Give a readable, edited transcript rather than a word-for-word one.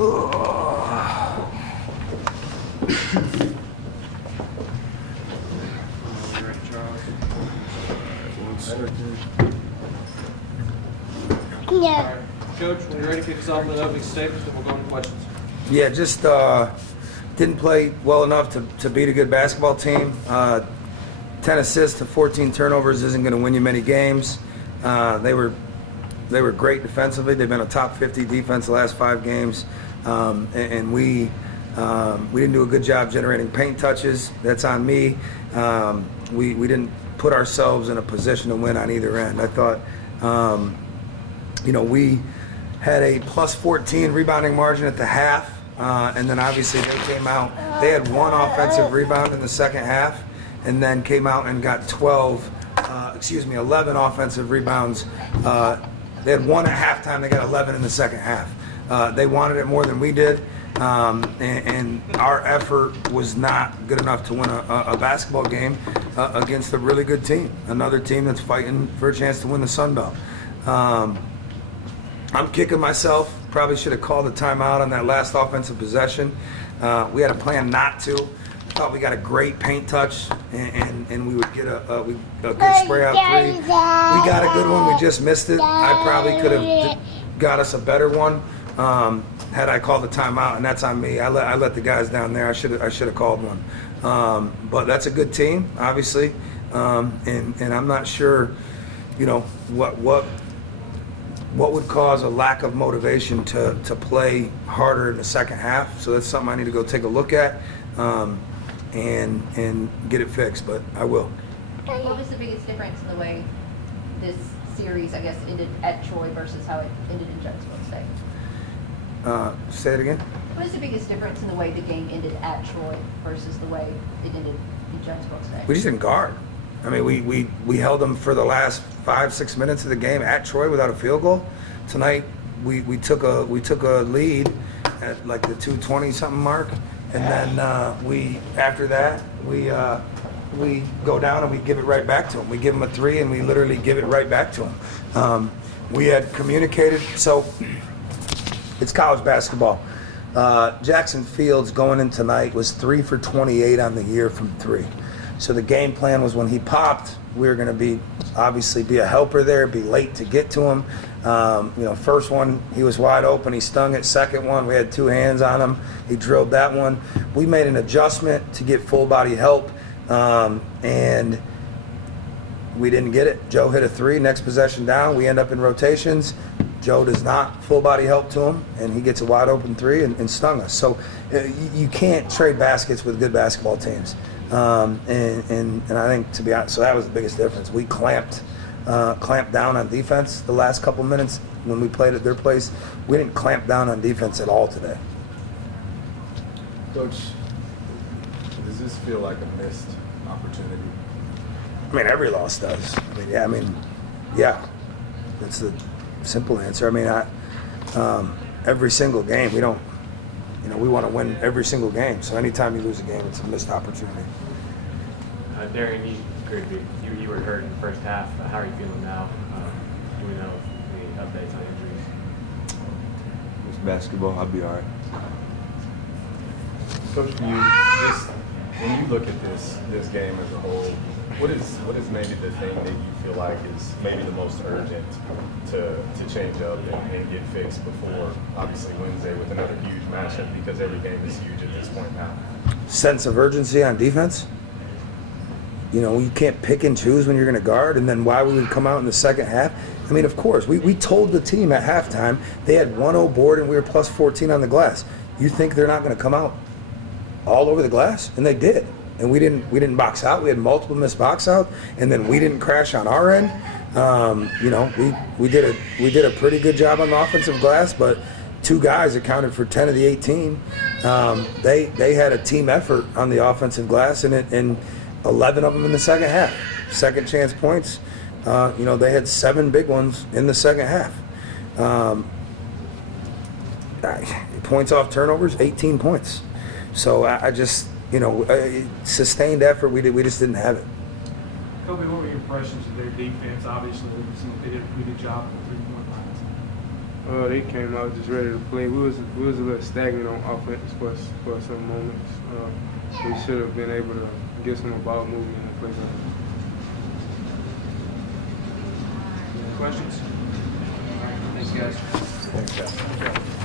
Yeah. Coach, when you're ready to kick us off with an opening statement, then we'll go into questions. Yeah, just didn't play well enough to beat a good basketball team. 10 assists to 14 turnovers isn't going to win you many games. They were great defensively. They've been a top 50 defense the last 5 games, and we didn't do a good job generating paint touches. That's on me. We didn't put ourselves in a position to win on either end. I thought, we had a plus 14 rebounding margin at the half, and then obviously they came out. They had 1 offensive rebound in the second half, and then came out and got 11 offensive rebounds. They had 1 at halftime. They got 11 in the second half. They wanted it more than we did, and our effort was not good enough to win a basketball game against a really good team, another team that's fighting for a chance to win the Sun Belt. I'm kicking myself. Probably should have called a timeout on that last offensive possession. We had a plan not to. I thought we got a great paint touch, and we would get a good spray out 3. We got a good one. We just missed it. I probably could have got us a better one had I called the timeout, and that's on me. I let the guys down there. I should have called one. But that's a good team, obviously, and I'm not sure, what would cause a lack of motivation to play harder in the second half. So that's something I need to go take a look at and get it fixed, but I will. What was the biggest difference in the way this series, I guess, ended at Troy versus how it ended in Jonesboro State? Say it again? What is the biggest difference in the way the game ended at Troy versus the way it ended in Jonesboro State? We just didn't guard. I mean, we held them for the last 5-6 minutes of the game at Troy without a field goal. Tonight, we took a lead at like the 2:20-something mark, and then after that we go down and we give it right back to them. We give them a 3 and we literally give it right back to them. We had communicated, so it's college basketball. Jackson Fields going in tonight was 3 for 28 on the year from 3. So the game plan was when he popped, we were going to obviously be a helper there, be late to get to him. First one, he was wide open. He stung it. Second one, we had 2 hands on him. He drilled that one. We made an adjustment to get full body help, and we didn't get it. Joe hit a 3. Next possession down, we end up in rotations. Joe does not full body help to him, and he gets a wide open 3 and stung us. So you can't trade baskets with good basketball teams. And I think, to be honest, so that was the biggest difference. We clamped down on defense the last couple minutes when we played at their place. We didn't clamp down on defense at all today. Coach, does this feel like a missed opportunity? I mean, every loss does. Yeah. That's the simple answer. Every single game, we don't. We want to win every single game. So anytime you lose a game, it's a missed opportunity. Derrian, you were hurt in the first half. How are you feeling now? Do we know any updates on injuries? It's basketball. I'll be all right. Coach, when you look at this game as a whole, what is maybe the thing that you feel like is maybe the most urgent to change up and get fixed before, obviously, Wednesday with another huge matchup, because every game is huge at this point now? Sense of urgency on defense. You can't pick and choose when you're going to guard, and then why we would come out in the second half. Of course, we told the team at halftime they had 1-0 board and we were plus 14 on the glass. You think they're not going to come out all over the glass? And they did. And we didn't box out. We had multiple missed box out, and then we didn't crash on our end. We did a pretty good job on the offensive glass, but 2 guys accounted for 10 of the 18. They had a team effort on the offensive glass, and 11 of them in the second half. Second chance points. They had 7 big ones in the second half. Points off turnovers, 18 points. So I just, sustained effort, we just didn't have it. Kobe, what were your impressions of their defense? Obviously, they did a pretty good job at the 3-point line. They came out just ready to play. We was a little stagnant on offense for some moments. We should have been able to get some ball movement and play better. Questions? All right, thanks, guys. Thanks, guys.